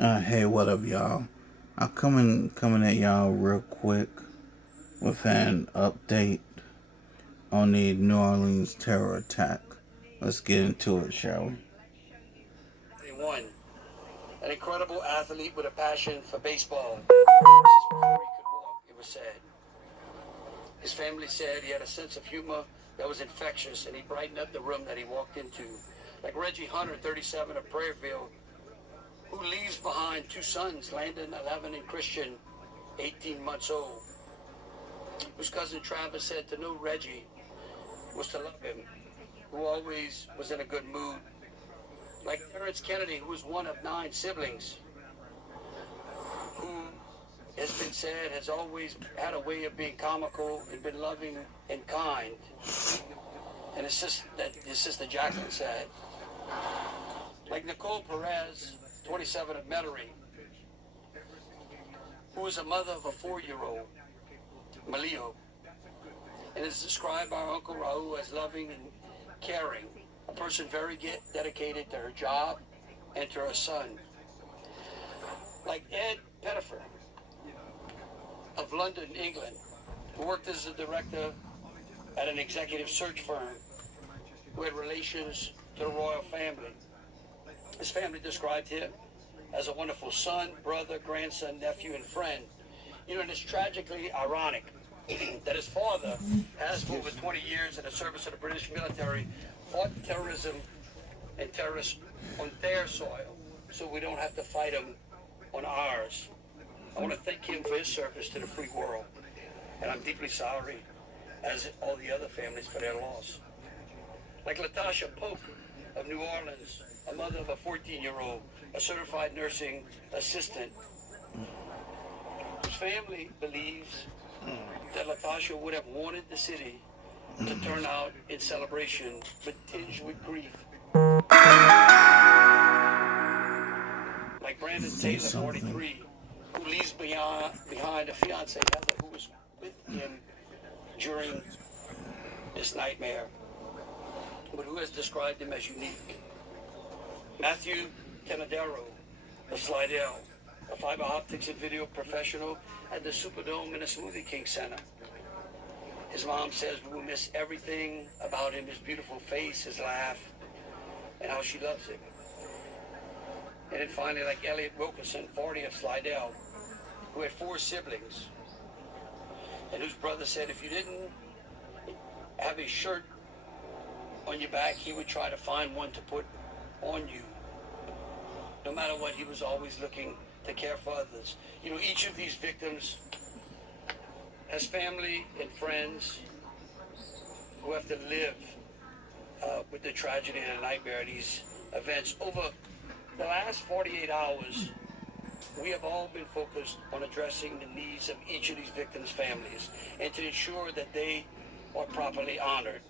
Hey, what up, y'all? I'm coming at y'all real quick with an update on the New Orleans terror attack. Let's get into it, shall we? He won. An incredible athlete with a passion for baseball. This is before he could walk, it was said. His family said he had a sense of humor that was infectious and he brightened up the room that he walked into. Like Reggie Hunter, 37 of Prairieville, who leaves behind two sons, Landon, 11, and Christian, 18 months old, whose cousin Travis said to know Reggie was to love him, who always was in a good mood. Like Terrence Kennedy, who was one of 9 siblings, who has been said has always had a way of being comical and been loving and kind. And his sister Jacqueline said. Like Nicole Perez, 27 of Metairie, who is a mother of a 4-year-old, Malio, and is described by our Uncle Raul as loving and caring, a person very dedicated to her job and to her son. Like Ed Pettifer of London, England, who worked as a director at an executive search firm who had relations to the royal family. His family described him as a wonderful son, brother, grandson, nephew, and friend. You know, and it's tragically ironic that his father has for over 20 years in the service of the British military fought terrorism and terrorists on their soil, so we don't have to fight them on ours. I want to thank him for his service to the free world, and I'm deeply sorry, as all the other families, for their loss. Like Latasha Pope of New Orleans, a mother of a 14-year-old, a certified nursing assistant, whose family believes that Latasha would have wanted the city to turn out in celebration, but tinged with grief. Like Brandon Say Taylor, something. 43, who leaves behind a fiancee, Heather, who was with him during this nightmare, but who has described him as unique. Matthew Tenadero of Slidell, a fiber optics and video professional at the Superdome and the Smoothie King Center. His mom says we will miss everything about him, his beautiful face, his laugh, and how she loves him. And then finally, like Elliot Wilkerson, 40 of Slidell, who had 4 siblings, and whose brother said if you didn't have a shirt on your back, he would try to find one to put on you. No matter what, he was always looking to care for others. You know, each of these victims has family and friends who have to live with the tragedy and the nightmare of these events. Over the last 48 hours, we have all been focused on addressing the needs of each of these victims' families and to ensure that they are properly honored.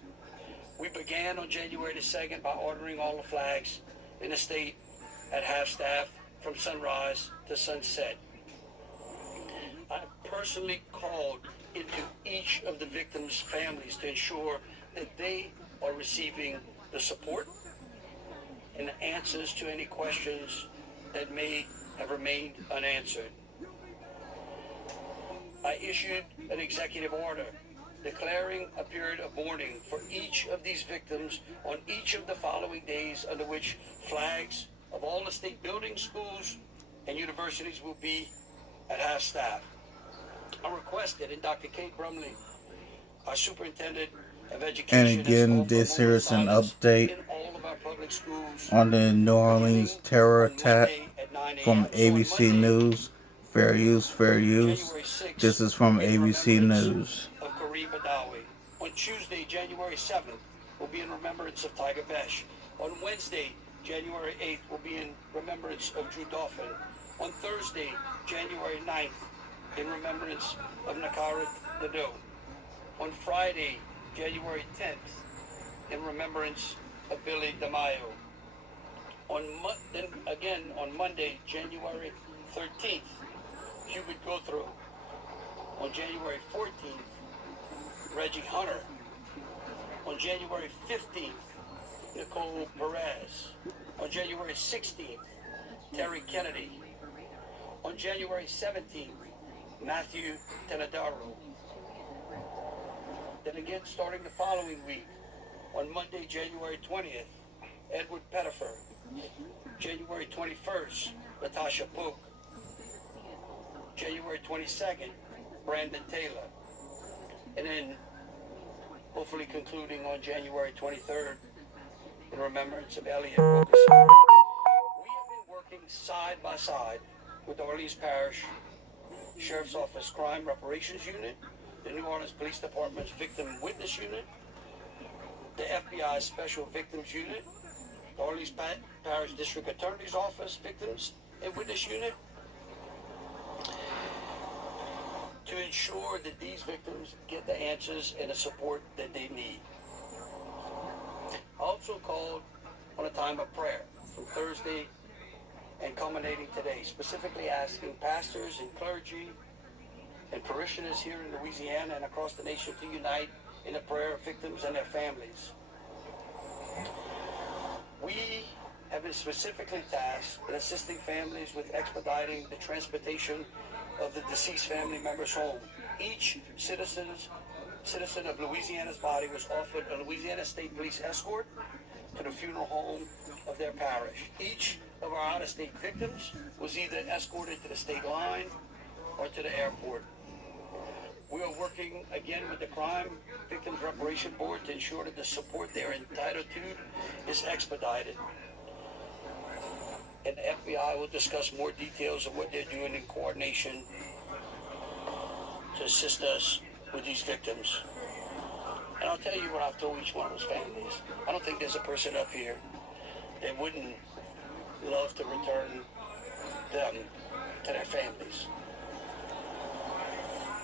We began on January the 2nd by ordering all the flags in the state at half-staff from sunrise to sunset. I personally called into each of the victims' families to ensure that they are receiving the support and the answers to any questions that may have remained unanswered. I issued an executive order declaring a period of mourning for each of these victims on each of the following days, under which flags of all the state buildings, schools, and universities will be at half-staff. I requested, and Dr. Kate Brumley, our superintendent of And education, has again, called for a this moment here of is an silence update in all of our public schools, on the New beginning Orleans terror on attack Monday at 9 from a.m. So on ABC Monday, News. Fair use, fair use. January 6th, This is from in ABC remembrance News. of Kareem Badawi. On Tuesday, January 7th, will be in remembrance of Tiger Besh. On Wednesday, January 8th, will be in remembrance of Drew Dolphin. On Thursday, January 9th, in remembrance of Nakarat Nadeau. On Friday, January 10th, in remembrance of Billy DeMaio. Then again on Monday, January 13th, Hubert Guthrie. On January 14th, Reggie Hunter. On January 15th, Nicole Perez. On January 16th, Terry Kennedy. On January 17th, Matthew Tenadaro. Then again, starting the following week, on Monday, January 20th, Edward Pettifer. January 21st, Natasha Pook. January 22nd, Brandon Taylor. And then hopefully concluding on January 23rd in remembrance of Elliot Wilkerson. We have been working side by side with the Orleans Parish Sheriff's Office Crime Reparations Unit, the New Orleans Police Department's Victim Witness Unit, the FBI Special Victims Unit, the Orleans Parish District Attorney's Office Victims and Witness Unit, to ensure that these victims get the answers and the support that they need. I also called on a time of prayer from Thursday and culminating today, specifically asking pastors and clergy and parishioners here in Louisiana and across the nation to unite in the prayer of victims and their families. We have been specifically tasked with assisting families with expediting the transportation of the deceased family members home. Each citizen of Louisiana's body was offered a Louisiana State Police escort to the funeral home of their parish. Each of our out-of-state victims was either escorted to the state line or to the airport. We are working again with the Crime Victims Reparation Board to ensure that the support they're entitled to is expedited. And the FBI will discuss more details of what they're doing in coordination to assist us with these victims. And I'll tell you what I've told each one of those families. I don't think there's a person up here that wouldn't love to return them to their families.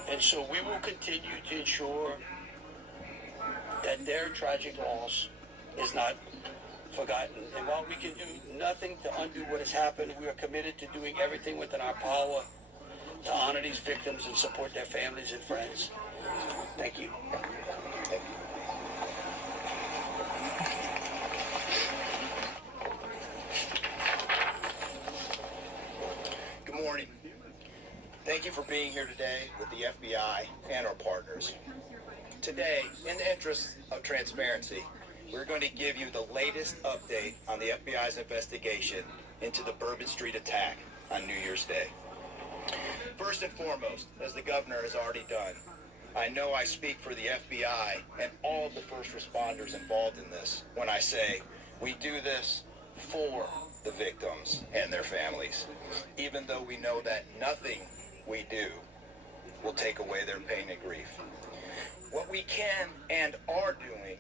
And so we will continue to ensure that their tragic loss is not forgotten. And while we can do nothing to undo what has happened, we are committed to doing everything within our power to honor these victims and support their families and friends. Thank you. Thank you. Good morning. Thank you for being here today with the FBI and our partners. Today, in the interest of transparency, we're going to give you the latest update on the FBI's investigation into the Bourbon Street attack on New Year's Day. First and foremost, as the governor has already done, I know I speak for the FBI and all the first responders involved in this when I say we do this for the victims and their families, even though we know that nothing we do will take away their pain and grief. What we can and are doing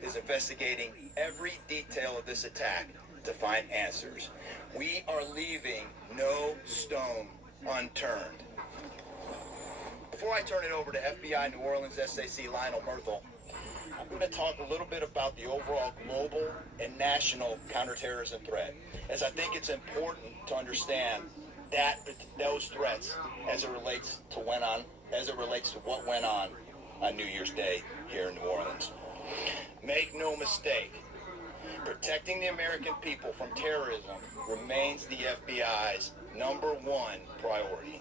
is investigating every detail of this attack to find answers. We are leaving no stone unturned. Before I turn it over to FBI New Orleans SAC Lionel Murthel, I'm going to talk a little bit about the overall global and national counterterrorism threat, as I think it's important to understand those threats as it relates to what went on New Year's Day here in New Orleans. Make no mistake, protecting the American people from terrorism remains the FBI's #1 priority.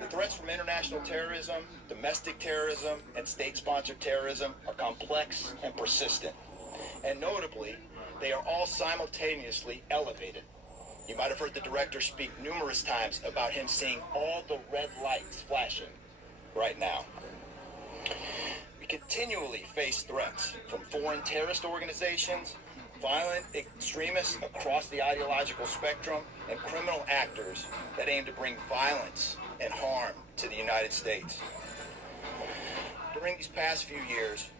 The threats from international terrorism, domestic terrorism, and state-sponsored terrorism are complex and persistent. And notably, they are all simultaneously elevated. You might have heard the director speak numerous times about him seeing all the red lights flashing right now. We continually face threats from foreign terrorist organizations, violent extremists across the ideological spectrum, and criminal actors that aim to bring violence and harm to the United States. During these past few years,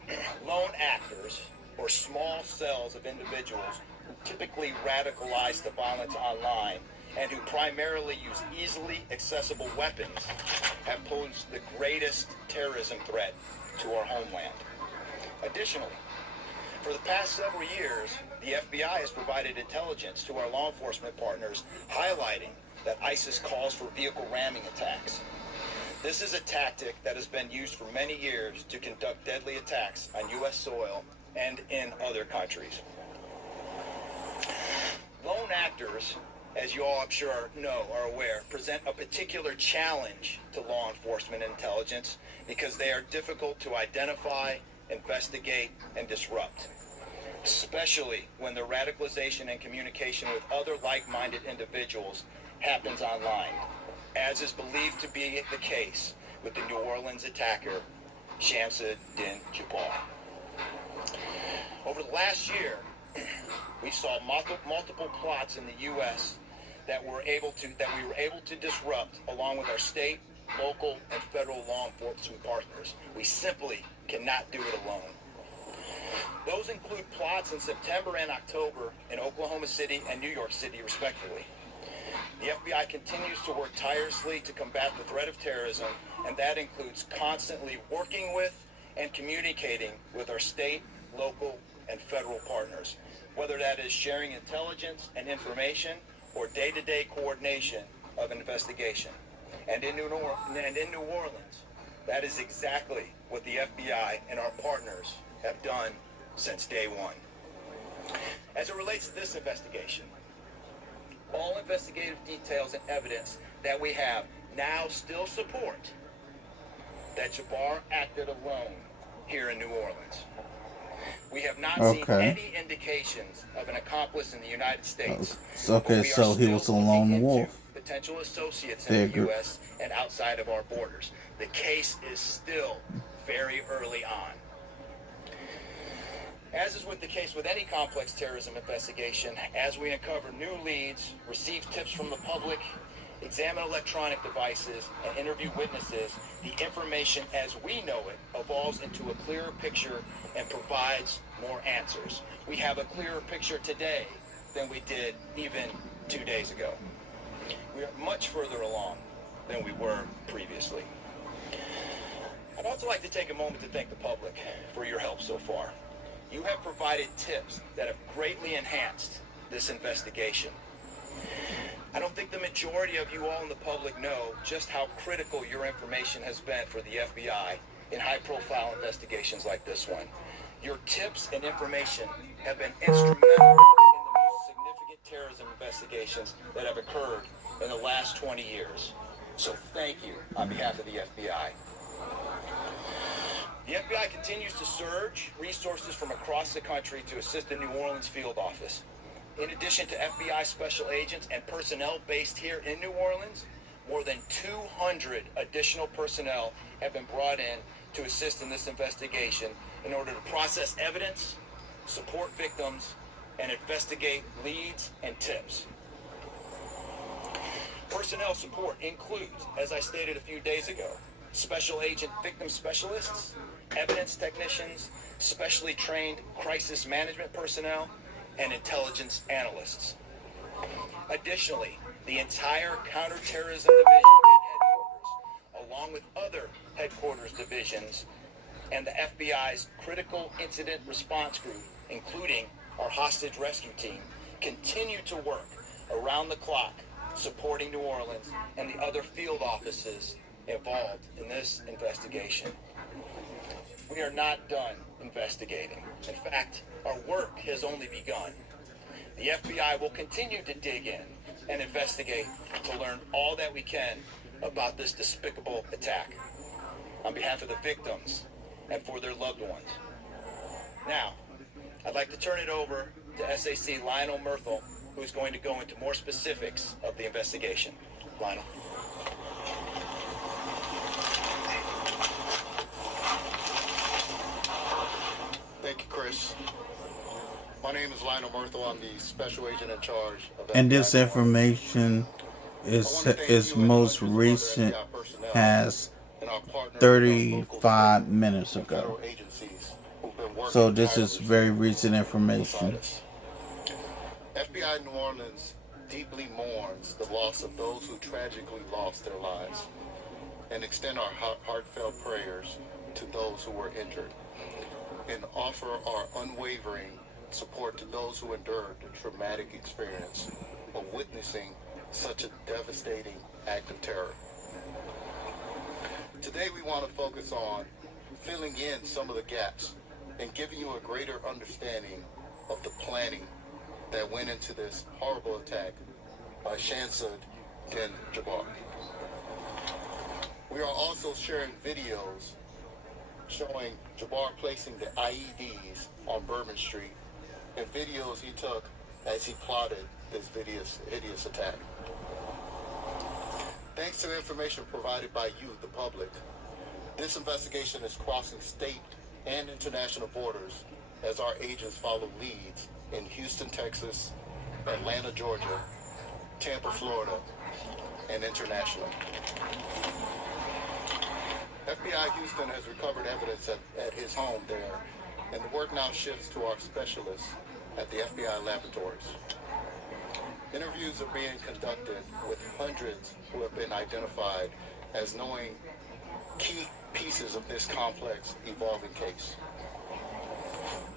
lone actors, or small cells of individuals who typically radicalize to violence online and who primarily use easily accessible weapons, have posed the greatest terrorism threat to our homeland. Additionally, for the past several years, the FBI has provided intelligence to our law enforcement partners highlighting that ISIS calls for vehicle ramming attacks. This is a tactic that has been used for many years to conduct deadly attacks on U.S. soil and in other countries. Lone actors as you all I'm sure are aware, present a particular challenge to law enforcement and intelligence because they are difficult to identify, investigate, and disrupt, especially when the radicalization and communication with other like-minded individuals happens online, as is believed to be the case with the New Orleans attacker, Shamsuddin Jabbar. Over the last year, we saw multiple plots in the U.S. that we were able to disrupt, along with our state, local, and federal law enforcement partners. We simply cannot do it alone. Those include plots in September and October in Oklahoma City and New York City, respectively. The FBI continues to work tirelessly to combat the threat of terrorism, and that includes constantly working with and communicating with our state, local, and federal partners, whether that is sharing intelligence and information or day-to-day coordination of an investigation. And in New Orleans, that is exactly what the FBI and our partners have done since day one. As it relates to this investigation, all investigative details and evidence that we have now still support that Jabbar acted alone here in New Orleans. We have not seen any indications of an accomplice in the United States. Okay, so he was a lone wolf. Potential associates in the U.S. and outside of our borders. The case is still very early on. As is with the case with any complex terrorism investigation, as we uncover new leads, receive tips from the public, examine electronic devices, and interview witnesses, the information as we know it evolves into a clearer picture and provides more answers. We have a clearer picture today than we did even 2 days ago. We are much further along than we were previously. I'd also like to take a moment to thank the public for your help so far. You have provided tips that have greatly enhanced this investigation. I don't think the majority of you all in the public know just how critical your information has been for the FBI in high-profile investigations like this one. Your tips and information have been instrumental in the most significant terrorism investigations that have occurred in the last 20 years. So thank you on behalf of the FBI. The FBI continues to surge resources from across the country to assist the New Orleans field office. In addition to FBI special agents and personnel based here in New Orleans, more than 200 additional personnel have been brought in to assist in this investigation in order to process evidence, support victims, and investigate leads and tips. Personnel support includes, as I stated a few days ago, special agent victim specialists, evidence technicians, specially trained crisis management personnel, and intelligence analysts. Additionally, the entire counterterrorism division at headquarters, along with other headquarters divisions, and the FBI's critical incident response group, including our hostage rescue team, continue to work around the clock supporting New Orleans and the other field offices involved in this investigation. We are not done investigating. In fact, our work has only begun. The FBI will continue to dig in and investigate to learn all that we can about this despicable attack on behalf of the victims and for their loved ones. Now, I'd like to turn it over to SAC Lionel Murthel, who's going to go into more specifics of the investigation. Lionel. Thank you, Chris. My name is Lionel Murthel. I'm the special agent in charge of And this information is most recent, has 35 minutes ago. So this is very recent information. FBI New Orleans deeply mourns the loss of those who tragically lost their lives and extend our heartfelt prayers to those who were injured and offer our unwavering support to those who endured the traumatic experience of witnessing such a devastating act of terror. Today we want to focus on filling in some of the gaps and giving you a greater understanding of the planning that went into this horrible attack by Shansud bin Jabbar. We are also sharing videos showing Jabbar placing the IEDs on Bourbon Street and videos he took as he plotted this hideous attack. Thanks to the information provided by you, the public, this investigation is crossing state and international borders as our agents follow leads in Houston, Texas, Atlanta, Georgia, Tampa, Florida, and international. FBI Houston has recovered evidence at his home there, and the work now shifts to our specialists at the FBI laboratories. Interviews are being conducted with hundreds who have been identified as knowing key pieces of this complex, evolving case.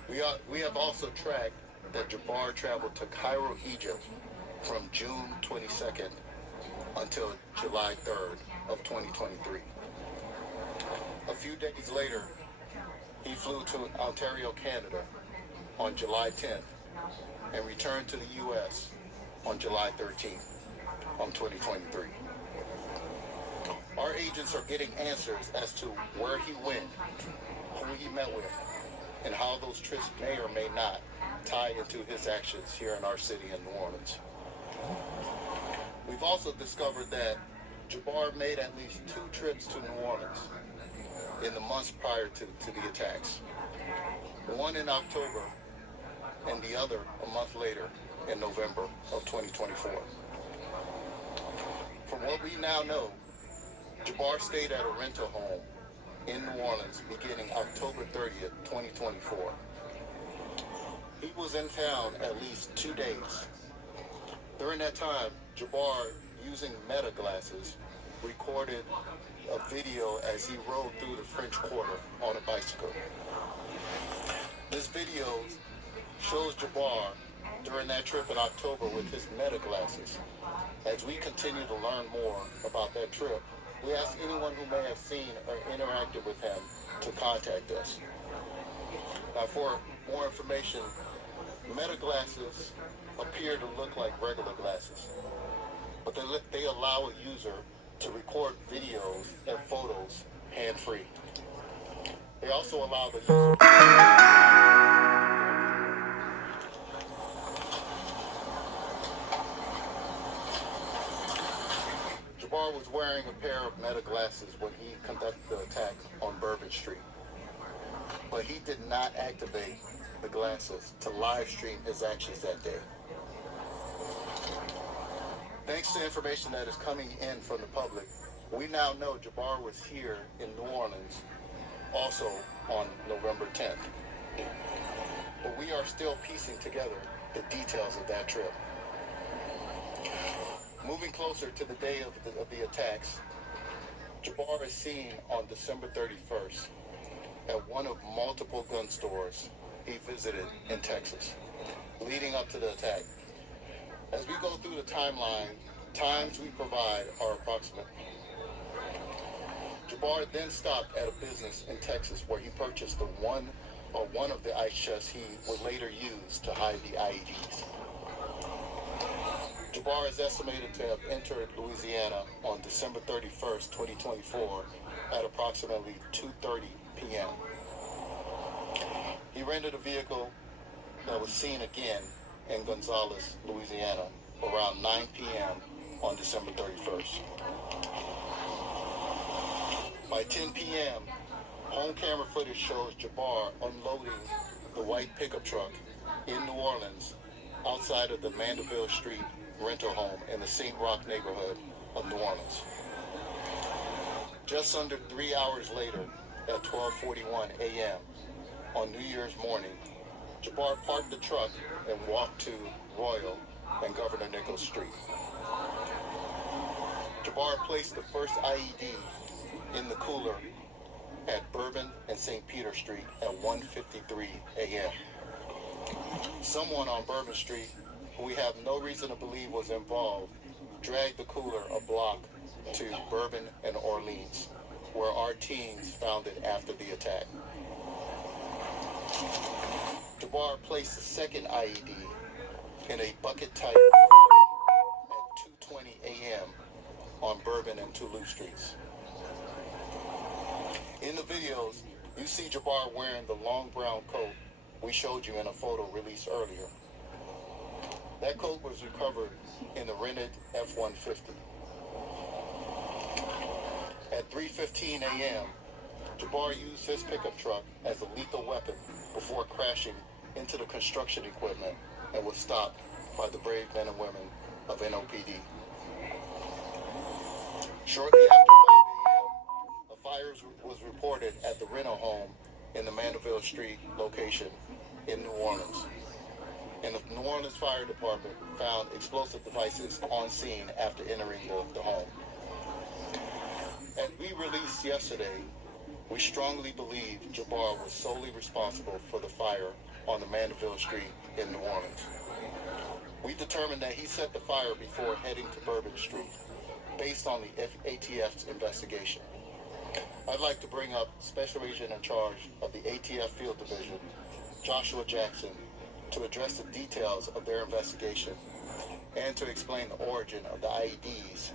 We have also tracked that Jabbar traveled to Cairo, Egypt from June 22nd until July 3rd of 2023. A few days later, he flew to Ontario, Canada on July 10th and returned to the U.S. on July 13th of 2023. Our agents are getting answers as to where he went, who he met with, and how those trips may or may not tie into his actions here in our city in New Orleans. We've also discovered that Jabbar made at least 2 trips to New Orleans in the months prior to the attacks. One in October and the other a month later in November of 2024. From what we now know, Jabbar stayed at a rental home in New Orleans beginning October 30th, 2024. He was in town at least 2 days. During that time, Jabbar, using meta glasses, recorded a video as he rode through the French Quarter on a bicycle. This video shows Jabbar during that trip in October with his meta glasses. As we continue to learn more about that trip, we ask anyone who may have seen or interacted with him to contact us. Now, for more information, meta glasses appear to look like regular glasses, but they allow a user to record videos and photos hand-free. They also allow the user Jabbar was wearing a pair of meta glasses when he conducted the attack on Bourbon Street, but he did not activate the glasses to live stream his actions that day. Thanks to information that is coming in from the public, we now know Jabbar was here in New Orleans also on November 10th. But we are still piecing together the details of that trip. Moving closer to the day of the attacks, Jabbar is seen on December 31st at one of multiple gun stores he visited in Texas, leading up to the attack. As we go through the timeline, times we provide are approximate. Jabbar then stopped at a business in Texas where he purchased one of the ice chests he would later use to hide the IEDs. Jabbar is estimated to have entered Louisiana on December 31st, 2024 at approximately 2:30 p.m. He rented a vehicle that was seen again in Gonzales, Louisiana around 9 p.m. on December 31st. By 10 p.m., home camera footage shows Jabbar unloading the white pickup truck in New Orleans outside of the Mandeville Street rental home in the St. Roch neighborhood of New Orleans. Just under 3 hours later, at 12:41 a.m. on New Year's morning, Jabbar parked the truck and walked to Royal and Governor Nichols Street. Jabbar placed the first IED in the cooler at Bourbon and St. Peter Street at 1:53 a.m. Someone on Bourbon Street, who we have no reason to believe was involved, dragged the cooler a block to Bourbon and Orleans, where our teams found it after the attack. Jabbar placed the second IED in a bucket-type at Bourbon and Toulouse streets. In the videos, you see Jabbar wearing the long brown coat we showed you in a photo released earlier. That coat was recovered in the rented F-150. At 3:15 a.m., Jabbar used his pickup truck as a lethal weapon before crashing into the construction equipment and was stopped by the brave men and women of NOPD. Shortly after 5 a.m., a fire was reported at the rental home in the Mandeville Street location in New Orleans. And the New Orleans Fire Department found explosive devices on scene after entering the home. As we released yesterday, we strongly believe Jabbar was solely responsible for the fire on the Mandeville Street in New Orleans. We determined that he set the fire before heading to Bourbon Street, based on the ATF's investigation. I'd like to bring up Special Agent in charge of the ATF Field Division, Joshua Jackson, to address the details of their investigation and to explain the origin of the IEDs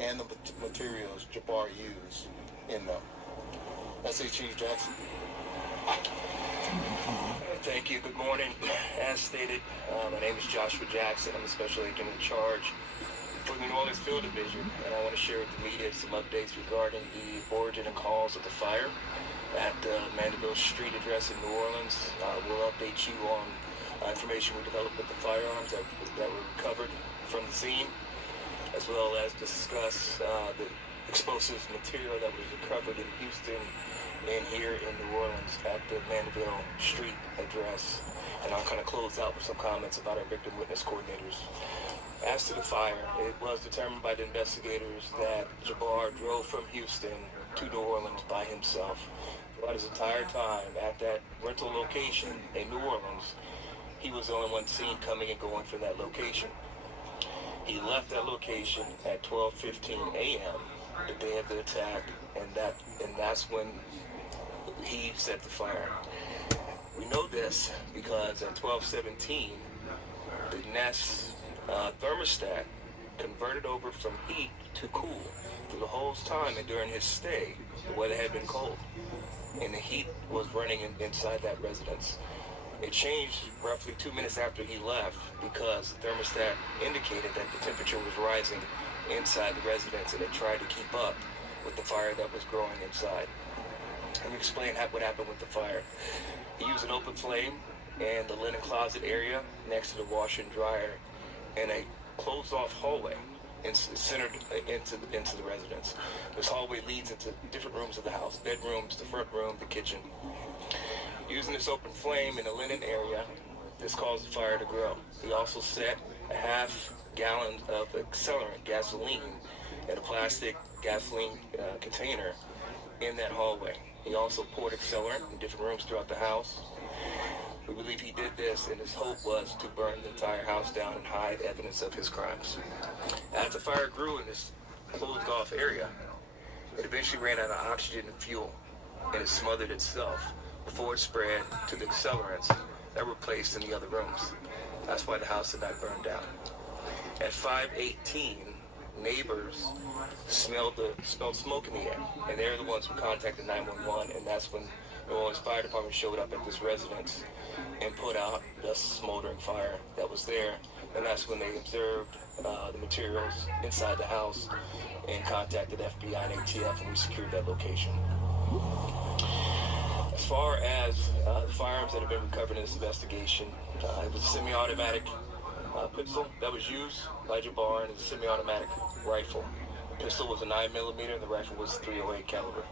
and the materials Jabbar used in them. SHE Jackson. Thank you. Good morning. As stated, my name is Joshua Jackson. I'm a special agent in charge for the New Orleans Field Division, and I want to share with the media some updates regarding the origin and cause of the fire at Mandeville Street address in New Orleans. We'll update you on information we developed with the firearms that were recovered from the scene, as well as discuss the explosive material that was recovered in Houston and here in New Orleans at the Mandeville Street address. And I'll kind of close out with some comments about our victim witness coordinators. As to the fire, it was determined by the investigators that Jabbar drove from Houston to New Orleans by himself. Throughout his entire time at that rental location in New Orleans, he was the only one seen coming and going from that location. He left that location at 12:15 a.m. the day of the attack, and that's when he set the fire. We know this because at 12:17, the Nest thermostat converted over from heat to cool. Through the whole time and during his stay, the weather had been cold, and the heat was running inside that residence. It changed roughly 2 minutes after he left because the thermostat indicated that the temperature was rising inside the residence, and it tried to keep up with the fire that was growing inside. Let me explain what happened with the fire. He used an open flame in the linen closet area next to the washer and dryer in a closed-off hallway centered into the residence. This hallway leads into different rooms of the house: bedrooms, the front room, the kitchen. Using this open flame in the linen area, this caused the fire to grow. He also set a half-gallon of accelerant, gasoline, in a plastic gasoline container in that hallway. He also poured accelerant in different rooms throughout the house. We believe he did this, and his hope was to burn the entire house down and hide evidence of his crimes. As the fire grew in this closed-off area, it eventually ran out of oxygen and fuel, and it smothered itself before it spread to the accelerants that were placed in the other rooms. That's why the house did not burn down. At 5:18, neighbors smelled smoke in the air, and they're the ones who contacted 911, and that's when the New Orleans Fire Department showed up at this residence and put out the smoldering fire that was there, and that's when they observed the materials inside the house and contacted FBI and ATF, and we secured that location. As far as the firearms that have been recovered in this investigation, it was a semi-automatic pistol that was used by Jabbar, and it's a semi-automatic rifle. The pistol was a 9mm, and the rifle was 308 caliber.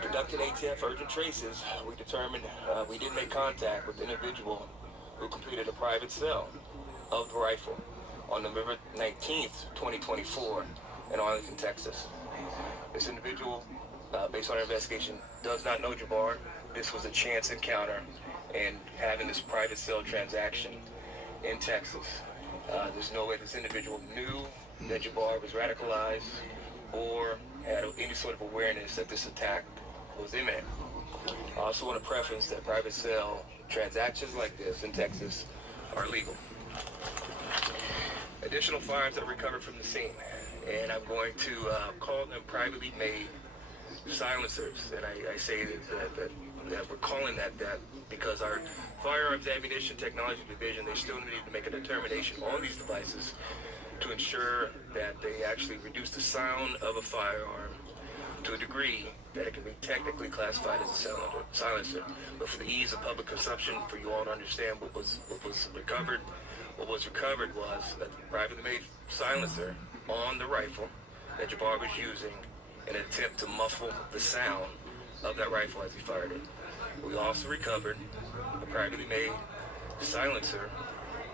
Conducting ATF urgent traces, we determined we did make contact with an individual who completed a private sale of the rifle on November 19th, 2024 in Arlington, Texas. This individual, based on our investigation, does not know Jabbar. This was a chance encounter and having this private sale transaction in Texas. There's no way this individual knew that Jabbar was radicalized or had any sort of awareness that this attack was imminent. I also want to preface that private sale transactions like this in Texas are legal. Additional firearms that are recovered from the scene. and I'm going to call them privately made silencers. And I say that we're calling that because our Firearms Ammunition Technology Division, they still need to make a determination on these devices to ensure that they actually reduce the sound of a firearm to a degree that it can be technically classified as a silencer. But for the ease of public consumption, for you all to understand what was recovered, was a privately made silencer on the rifle that Jabbar was using in an attempt to muffle the sound of that rifle as he fired it. We also recovered a privately made silencer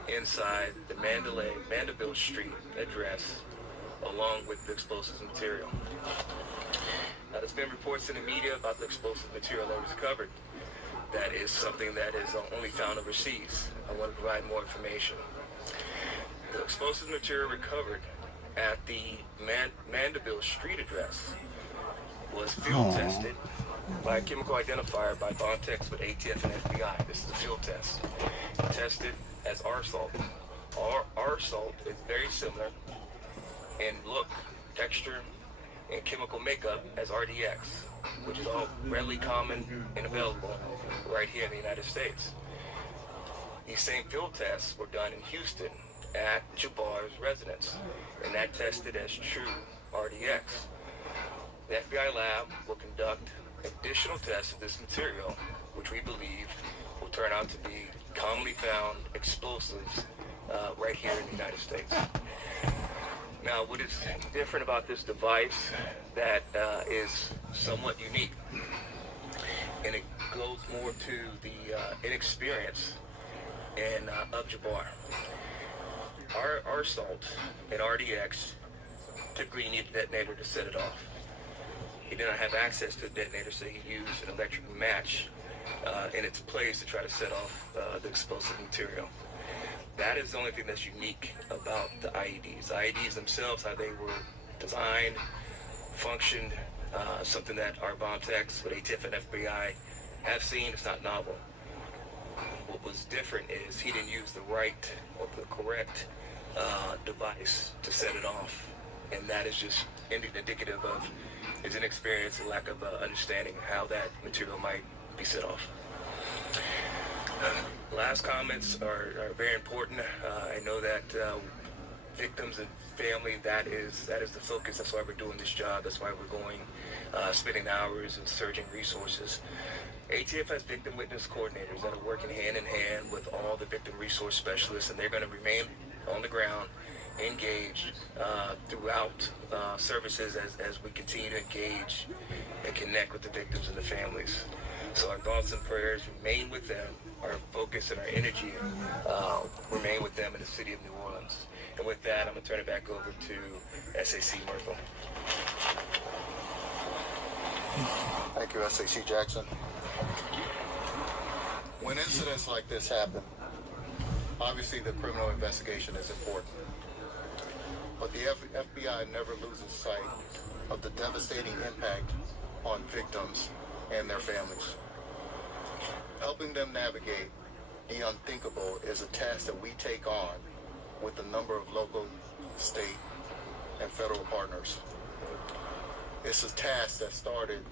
inside the Mandeville Street address, along with the explosive material. Now, there's been reports in the media about the explosive material that was recovered. That is something that is only found overseas. I want to provide more information. The explosive material recovered at the Mandeville Street address was field tested by a chemical identifier by Bontex with ATF and FBI. This is a field test. Tested as R-salt. R-salt is very similar in look, texture, and chemical makeup as RDX, which is all readily common and available right here in the United States. These same field tests were done in Houston at Jabbar's residence, and that tested as true RDX. The FBI lab will conduct additional tests of this material, which we believe will turn out to be commonly found explosives right here in the United States. Now, what is different about this device that is somewhat unique, and it goes more to the inexperience of Jabbar. Our salt and RDX typically need a detonator to set it off. He did not have access to a detonator, so he used an electric match in its place to try to set off the explosive material. That is the only thing that's unique about the IEDs. The IEDs themselves, how they were designed, functioned, something that our bomb techs with ATF and FBI have seen. It's not novel. What was different is he didn't use the right or the correct device to set it off, and that is just indicative of his inexperience and lack of understanding how that material might be set off. Last comments are very important. I know that victims and family, that is the focus. That's why we're doing this job. That's why we're going, spending hours and surging resources. ATF has victim witness coordinators that are working hand in hand with all the victim resource specialists, and they're going to remain on the ground, engaged throughout services as we continue to engage and connect with the victims and the families. So our thoughts and prayers remain with them. Our focus and our energy remain with them in the city of New Orleans. And with that, I'm going to turn it back over to SAC Myrtle. Thank you, SAC Jackson. When incidents like this happen, obviously the criminal investigation is important. But the FBI never loses sight of the devastating impact on victims and their families. Helping them navigate the unthinkable is a task that we take on with a number of local, state, and federal partners. It's a task that started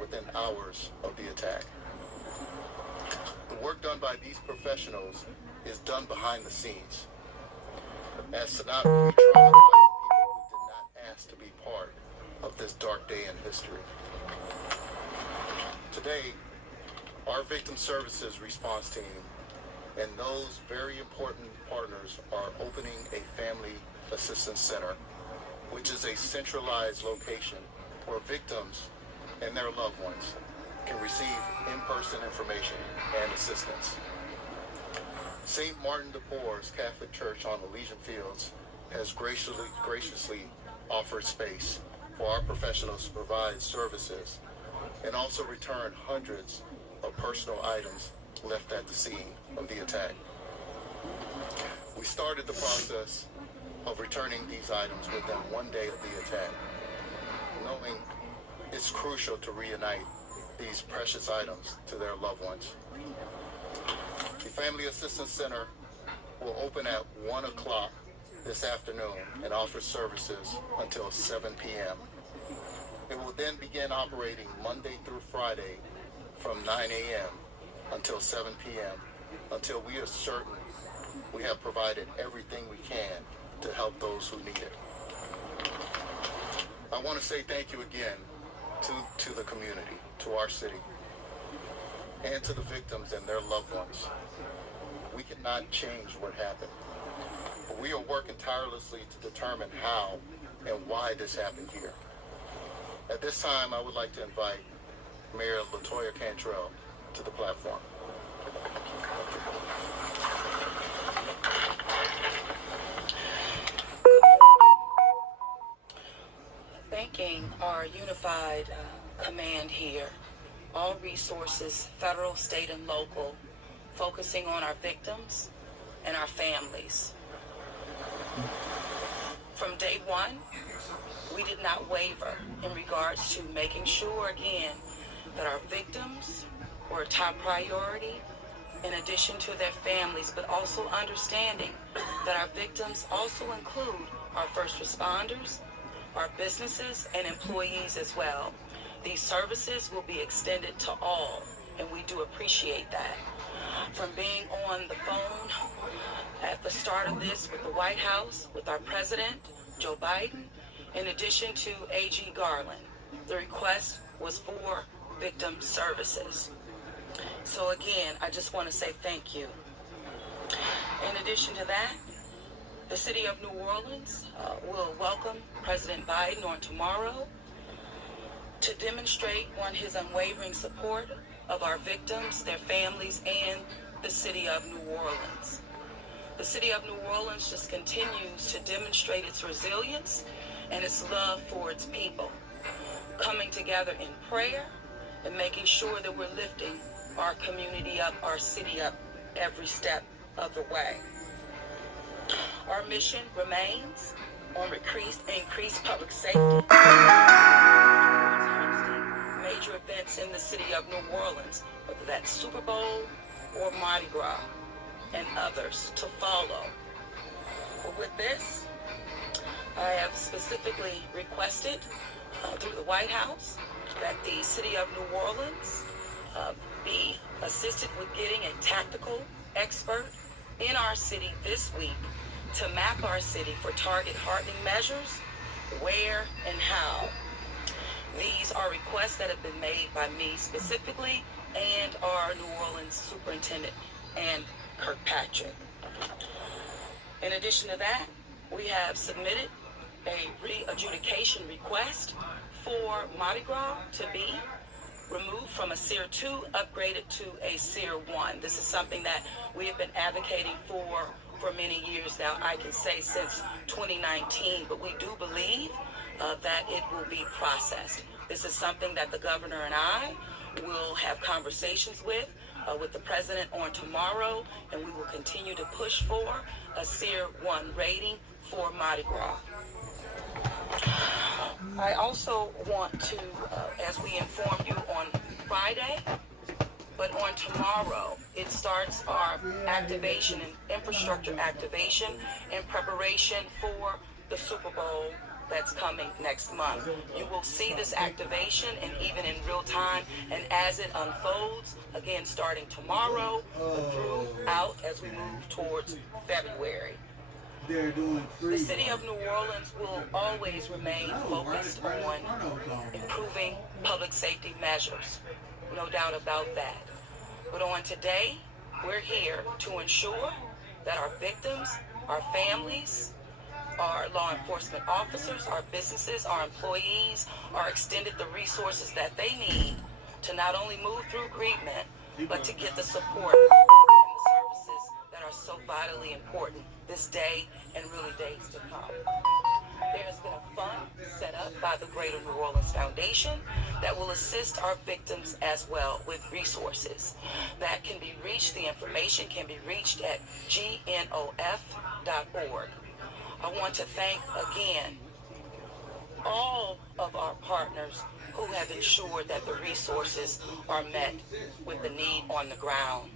within hours of the attack. The work done by these professionals is done behind the scenes, as to not re-traumatize the people who did not ask to be part of this dark day in history. Today, our victim services response team and those very important partners are opening a family assistance center, which is a centralized location where victims and their loved ones can receive in-person information and assistance. St. Martin de Porres Catholic Church on Elysian Fields has graciously offered space for our professionals to provide services and also return hundreds of personal items left at the scene of the attack. We started the process of returning these items within one day of the attack, knowing it's crucial to reunite these precious items to their loved ones. The Family Assistance Center will open at 1 o'clock this afternoon and offers services until 7 p.m. It will then begin operating Monday through Friday from 9 a.m. until 7 p.m. until we are certain we have provided everything we can to help those who need it. I want to say thank you again to the community, to our city, and to the victims and their loved ones. We cannot change what happened, but we are working tirelessly to determine how and why this happened here. At this time, I would like to invite Mayor LaToya Cantrell to the platform. Thanking our unified command here, all resources, federal, state, and local, focusing on our victims and our families. From day one, we did not waver in regards to making sure, again, that our victims were a top priority in addition to their families, but also understanding that our victims also include our first responders, our businesses, and employees as well. These services will be extended to all, and we do appreciate that. From being on the phone at the start of this with the White House, with our president, Joe Biden, in addition to AG Garland, the request was for victim services. So again, I just want to say thank you. In addition to that, the city of New Orleans will welcome President Biden on tomorrow to demonstrate, one, his unwavering support of our victims, their families, and the city of New Orleans. The city of New Orleans just continues to demonstrate its resilience and its love for its people, coming together in prayer and making sure that we're lifting our community up, our city up, every step of the way. Our mission remains on increased public safety, hosting major events in the city of New Orleans, whether that's Super Bowl or Mardi Gras, and others to follow. But with this, I have specifically requested through the White House that the city of New Orleans be assisted with getting a tactical expert in our city this week to map our city for target hardening measures, where and how. These are requests that have been made by me specifically and our New Orleans superintendent and Kirkpatrick. In addition to that, we have submitted a re-adjudication request for Mardi Gras to be removed from a Sear 2, upgraded to a Sear 1. This is something that we have been advocating for many years now, I can say since 2019, but we do believe that it will be processed. This is something that the governor and I will have conversations with the president on tomorrow, and we will continue to push for a Sear 1 rating for Mardi Gras. I also want to, as we informed you on Friday, but on tomorrow, it starts our activation and infrastructure activation in preparation for the Super Bowl that's coming next month. You will see this activation and even in real time, and as it unfolds, again starting tomorrow, throughout as we move towards February. The city of New Orleans will always remain focused on improving public safety measures. No doubt about that. But on today, we're here to ensure that our victims, our families, our law enforcement officers, our businesses, our employees are extended the resources that they need to not only move through grievement, but to get the support and the services that are so vitally important this day and really days to come. There has been a fund set up by the Greater New Orleans Foundation that will assist our victims as well with resources that can be reached. The information can be reached at gnof.org. I want to thank again all of our partners who have ensured that the resources are met with the need on the ground.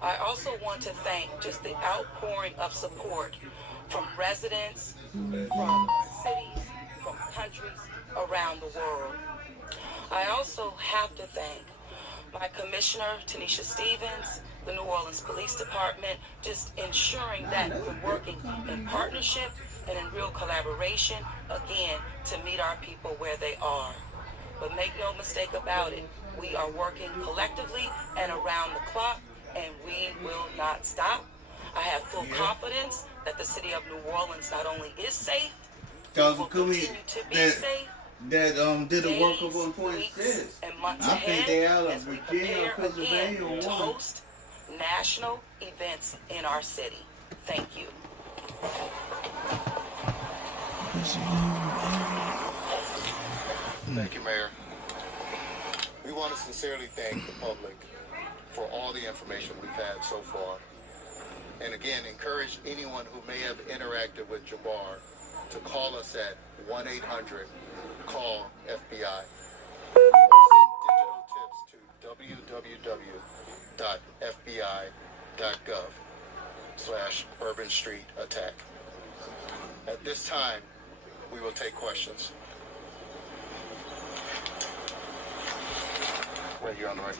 I also want to thank just the outpouring of support from residents, from cities, from countries around the world. I also have to thank my commissioner, Tanisha Stevens, the New Orleans Police Department, just ensuring that we're working in partnership and in real collaboration, again, to meet our people where they are. But make no mistake about it, we are working collectively and around the clock, and we will not stop. I have full confidence that the city of New Orleans not only is safe, Cause will Kumi, continue to be that safe did a work days, of 1.6. weeks, and months I think they ahead out of as we Virginia or prepare again Pennsylvania or to one. host national events in our city. Thank you. Thank you, Mayor. We want to sincerely thank the public for all the information we've had so far. And again, encourage anyone who may have interacted with Jabbar to call us at 1-800-CALL-FBI or send digital tips to www.fbi.gov/Urban Street Attack. At this time, we will take questions. Right here on the right.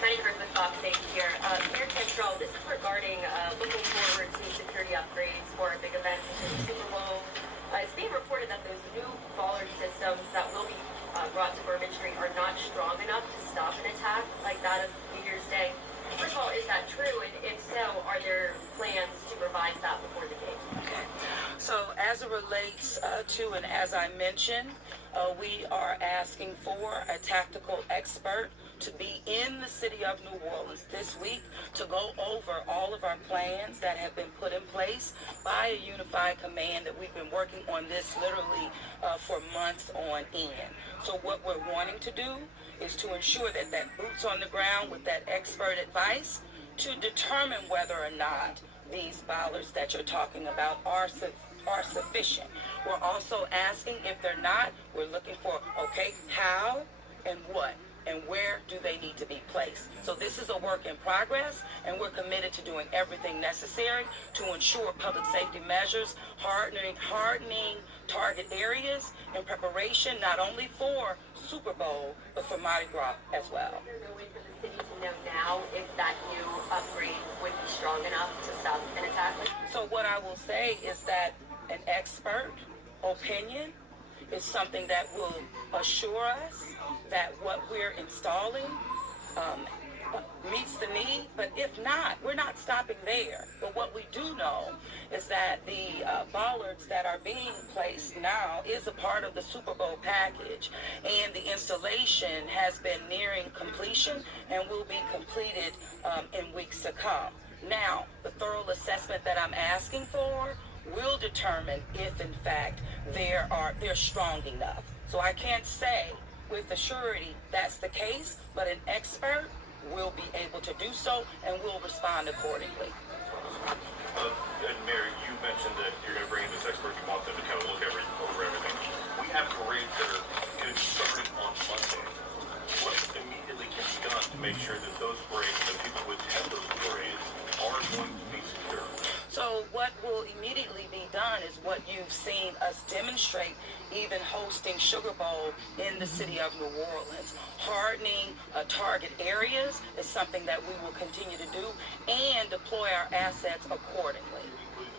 Maddie Griffith with Fox 8 here. Mayor Cantrell, this is regarding looking forward to security upgrades for big events such as the Super Bowl. It's being reported that those new bollard systems that will be brought to Bourbon Street are not strong enough to stop an attack like that of New Year's Day. First of all, is that true? And if so, are there plans to revise that before the date? Okay. So as it relates to, and as I mentioned, we are asking for a tactical expert to be in the city of New Orleans this week to go over all of our plans that have been put in place by a unified command that we've been working on this literally for months on end. So what we're wanting to do is to ensure that that boots on the ground with that expert advice to determine whether or not these bollards that you're talking about are sufficient. We're also asking if they're not, we're looking for, okay, how and what and where do they need to be placed. So this is a work in progress, and we're committed to doing everything necessary to ensure public safety measures, hardening target areas in preparation not only for Super Bowl, but for Mardi Gras as well. Is there no way for the city to know now if that new upgrade would be strong enough to stop an attack? So what I will say is that an expert opinion is something that will assure us that what we're installing meets the need, but if not, we're not stopping there. But what we do know is that the bollards that are being placed now is a part of the Super Bowl package, and the installation has been nearing completion and will be completed in weeks to come. Now, the thorough assessment that I'm asking for will determine if, in fact, they're strong enough. So I can't say with a surety that's the case, but an expert will be able to do so and will respond accordingly. And Mayor, you mentioned that you're going to bring in this expert. You want them to kind of look over everything. We have parades that are going to be starting on Monday. What immediately can be done to make sure that those parades, that people who attend those parades, are going to be secure? So what will immediately be done is what you've seen us demonstrate, even hosting Sugar Bowl in the city of New Orleans. Hardening target areas is something that we will continue to do and deploy our assets accordingly.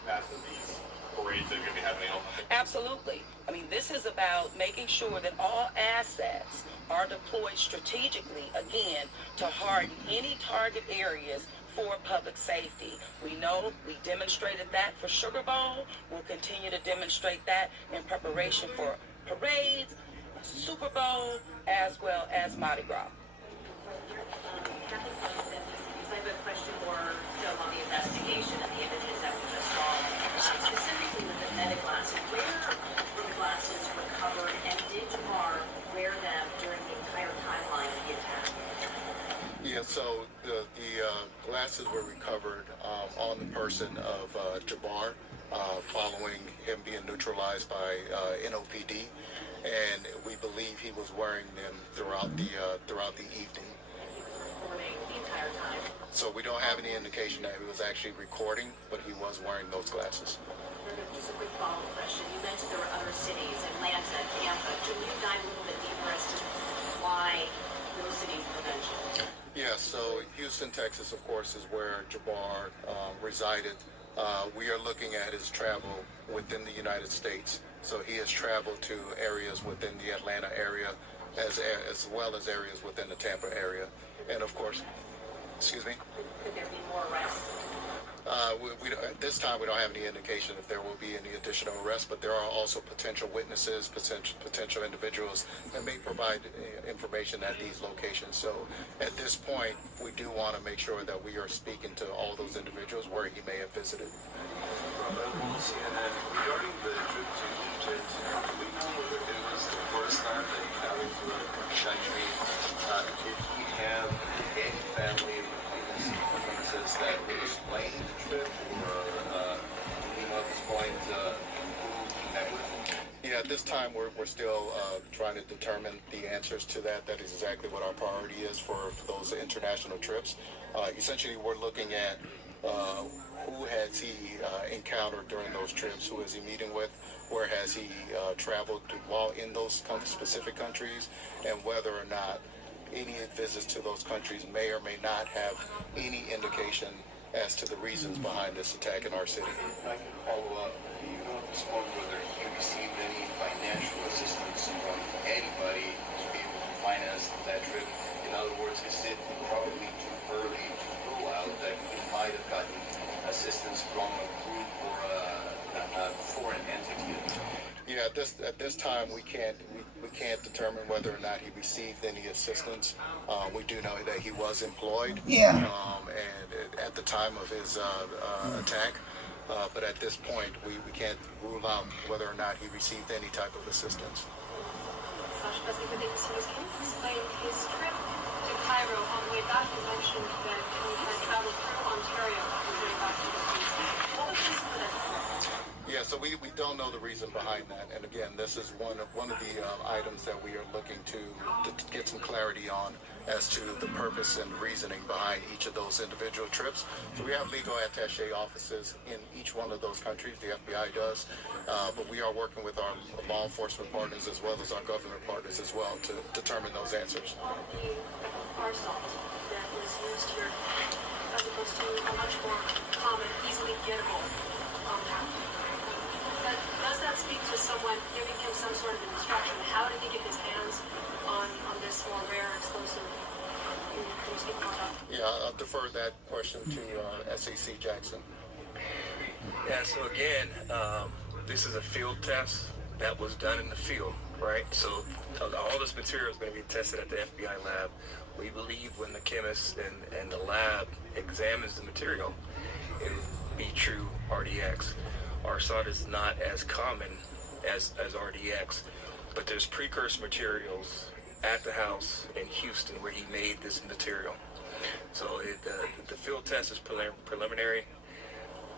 These parades that are going to be happening on Monday? Absolutely. I mean, this is about making sure that all assets are deployed strategically, again, to harden any target areas for public safety. We know we demonstrated that for Sugar Bowl. We'll continue to demonstrate that in preparation for parades, Super Bowl, as well as Mardi Gras. I have a question more on the investigation and the images that we just saw, specifically with the meta glasses. Where were the glasses recovered, and did Jabbar wear them during the entire timeline of the attack? Yeah, so the glasses were recovered on the person of Jabbar following him being neutralized by NOPD, and we believe he was wearing them throughout the evening. Recording the entire time. So we don't have any indication that he was actually recording, but he was wearing those glasses. just a quick follow-up question. You mentioned there were other cities, Atlanta, Tampa. Can you dive a little bit deeper as to why those cities were mentioned? Yeah, so Houston, Texas, of course, is where Jabbar resided. We are looking at his travel within the United States. So he has traveled to areas within the Atlanta area as well as areas within the Tampa area. And of course, excuse me? Could there be more arrests? At this time, we don't have any indication if there will be any additional arrests, but there are also potential witnesses, potential individuals that may provide information at these locations. So at this point, we do want to make sure that we are speaking to all those individuals where he may have visited. CNN, regarding the trip to Egypt, do we know whether it was the first time that he traveled to a country? Did he have any family acquaintances that would explain the trip, or do we know at this point who he met with? Yeah, at this time, we're still trying to determine the answers to that. That is exactly what our priority is for those international trips. Essentially, we're looking at who has he encountered during those trips, who is he meeting with, where has he traveled to while in those specific countries, and whether or not any visits to those countries may or may not have any indication as to the reasons behind this attack in our city. If I can follow up, do you know at this point whether he received any financial assistance from anybody to be able to finance that trip? In other words, is it probably too early to rule out that he might have gotten assistance from a group or a foreign entity? Yeah, at this time we can't determine whether or not he received any assistance. We do know that he was employed. Yeah. And at the time of his attack, but at this point we can't rule out whether or not he received any type of assistance. Sasha, can you explain his trip to Cairo on the way back? You mentioned that he had traveled through Ontario on his way back to the States. What was his for that trip? Yeah, so we don't know the reason behind that, and again, this is one of the items that we are looking to get some clarity on as to the purpose and reasoning behind each of those individual trips. So we have legal attaché offices in each one of those countries. The FBI does, but we are working with our law enforcement partners as well as our government partners as well to determine those answers. On the arsalt that was used here, as opposed to a much more common, easily gettable compound. But does that speak to someone giving him some sort of instruction? How did he get his hands on this more rare explosive? Can you speak about that? Yeah, I'll defer that question to SAC Jackson. Yeah, so again, this is a field test that was done in the field, right? So all this material is going to be tested at the FBI lab. We believe when the chemist and the lab examines the material, it will be true RDX. Arsat is not as common as RDX, but there's precursor materials at the house in Houston where he made this material. So the field test is preliminary.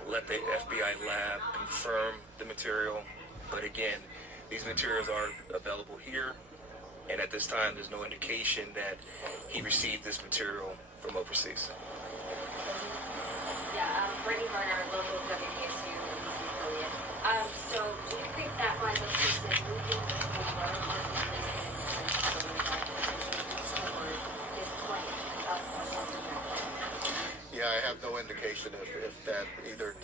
Let the FBI lab confirm the material. But again, these materials are available here, and at this time there's no indication that he received this material from overseas. Yeah, Brittany Garner, local WPSU affiliate. So do you think that might have just been moving Yeah, I have no indication if that either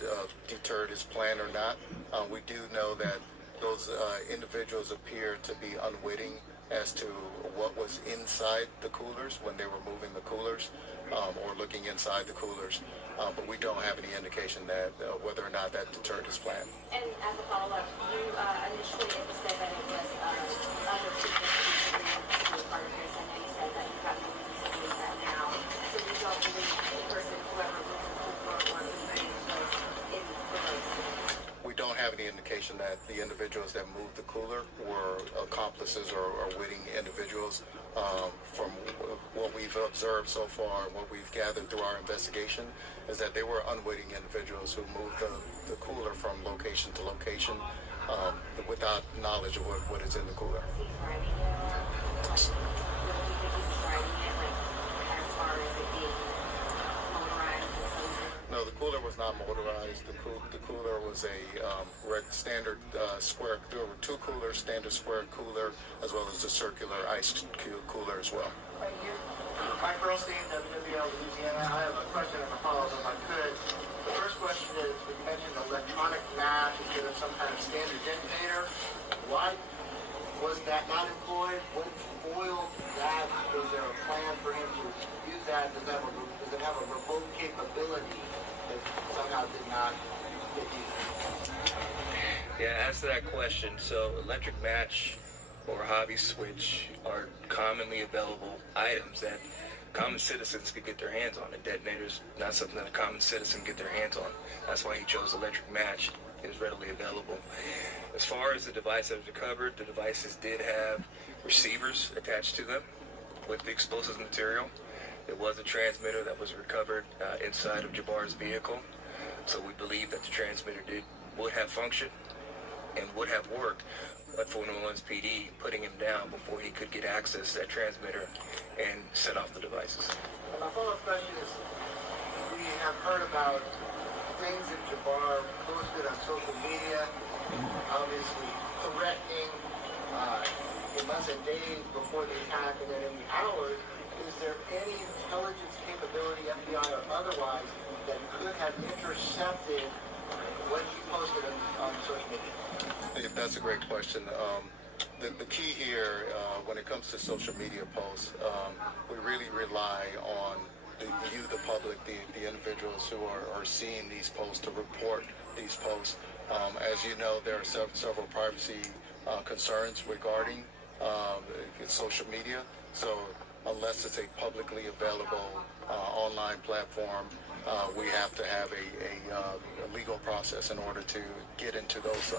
deterred his plan or not. We do know that those individuals appear to be unwitting as to what was inside the coolers when they were moving the coolers or looking inside the coolers. But we don't have any indication that whether or not that deterred his plan. And as a follow-up, you initially said that it was other people who were part of this, and then you said that you've got no reason to believe that now. So you don't believe the person, whoever moved the cooler or who was in the road. We don't have any indication that the individuals that moved the cooler were accomplices or witting individuals. From what we've observed so far, what we've gathered through our investigation, is that they were unwitting individuals who moved the cooler from location to location without knowledge of what is in the cooler. No, the cooler was not motorized. The cooler was a standard square. There were two coolers, standard square cooler, as well as the circular ice cube cooler as well. Thank you. Mike Burlstein, WWL Louisiana. I have a question and a follow-up if I could. The first question is, you mentioned electronic match instead of some kind of standard detonator. Why was that not employed? What foiled that? Was there a plan for him to use that? Does it have a remote capability that somehow did not get used? Yeah, as to that question, so electric match or hobby switch are commonly available items that common citizens could get their hands on. A detonator is not something that a common citizen get their hands on. That's why he chose electric match. It is readily available. As far as the device that was recovered, the devices did have receivers attached to them with the explosive material. There was a transmitter that was recovered inside of Jabbar's vehicle. So we believe that the transmitter would have functioned and would have worked, but for New Orleans PD putting him down before he could get access to that transmitter and set off the devices. And my follow-up question is, we have heard about things that Jabbar posted on social media, obviously threatening in less than days before the attack and then in the hours. Is there any intelligence capability, FBI or otherwise, that could have intercepted what he posted on social media? That's a great question. The key here, when it comes to social media posts, we really rely on the public, the individuals who are seeing these posts to report these posts. As you know, there are several privacy concerns regarding social media. So unless it's a publicly available online platform, we have to have a legal process in order to get into those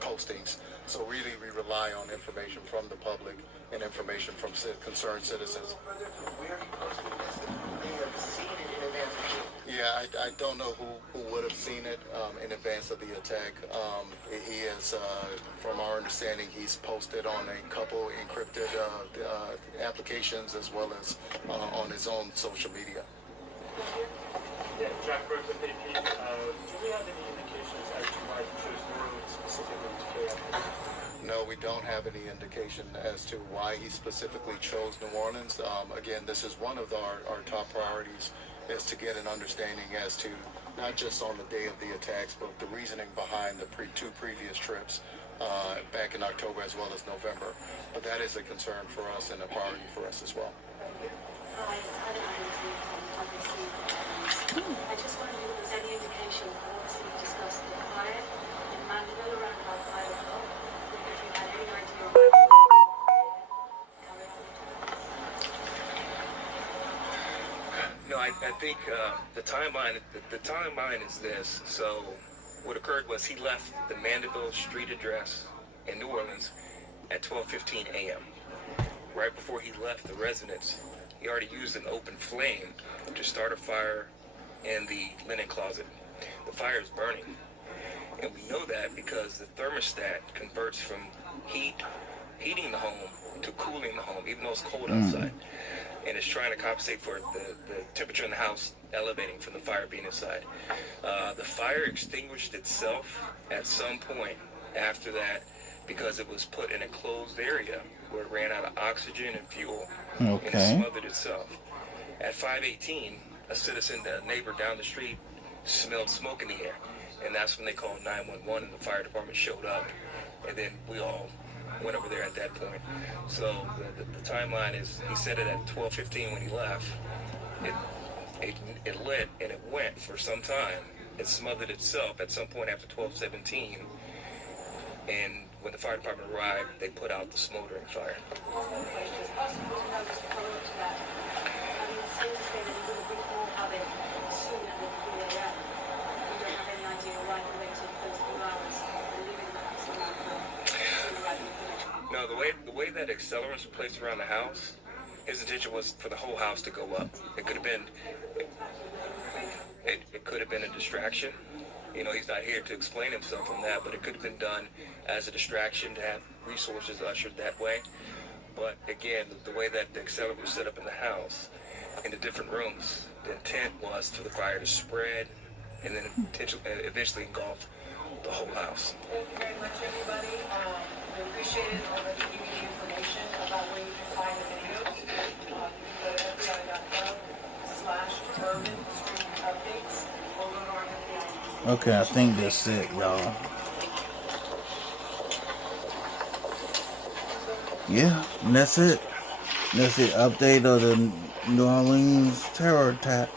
postings. So really we rely on information from the public and information from concerned citizens. Yeah, I don't know who would have seen it in advance of the attack. He is, from our understanding, he's posted on a couple encrypted applications as well as on his own social media. Yeah, Jack Brooks with AP. Do we have any indications as to why he chose New Orleans specifically to carry out? No, we don't have any indication as to why he specifically chose New Orleans. Again, this is one of our top priorities, is to get an understanding as to not just on the day of the attacks, but the reasoning behind the two previous trips back in October as well as November. But that is a concern for us and a priority for us as well. I just wondered if there's any indication, obviously we discussed the fire in Mandeville around about 5 o'clock, if you had any idea of what No, I think the timeline is this. So what occurred was he left the Mandeville Street address in New Orleans at 12:15 a.m. Right before he left the residence, he already used an open flame to start a fire in the linen closet. The fire is burning, and we know that because the thermostat converts from heating the home to cooling the home, even though it's cold outside, and it's trying to compensate for the temperature in the house elevating from the fire being inside. The fire extinguished itself at some point after that because it was put in a closed area where it ran out of oxygen and fuel, and it smothered itself. At 5:18, a neighbor down the street smelled smoke in the air, and that's when they called 911 and the fire department showed up, and then we all went over there at that point. So the timeline is, he said it at 12:15 when he left. It lit and it went for some time. It smothered itself at some point after 12:17, and when the fire department arrived, they put out the smoldering fire. No, the way that accelerants were placed around the house, his intention was for the whole house to go up. It could have been a distraction. You know, he's not here to explain himself on that, but it could have been done as a distraction to have resources ushered that way. But again, the way that the accelerant was set up in the house, into different rooms. The intent was for the fire to spread and then eventually engulf the whole house. Thank you very much, everybody. We appreciate it. I'd like to give you the information about where you can find the videos. You can go to FBI.gov/urban street updates or go to our FBI. Okay, I think that's it, y'all. Yeah, and that's it. That's the update of the New Orleans terror attack.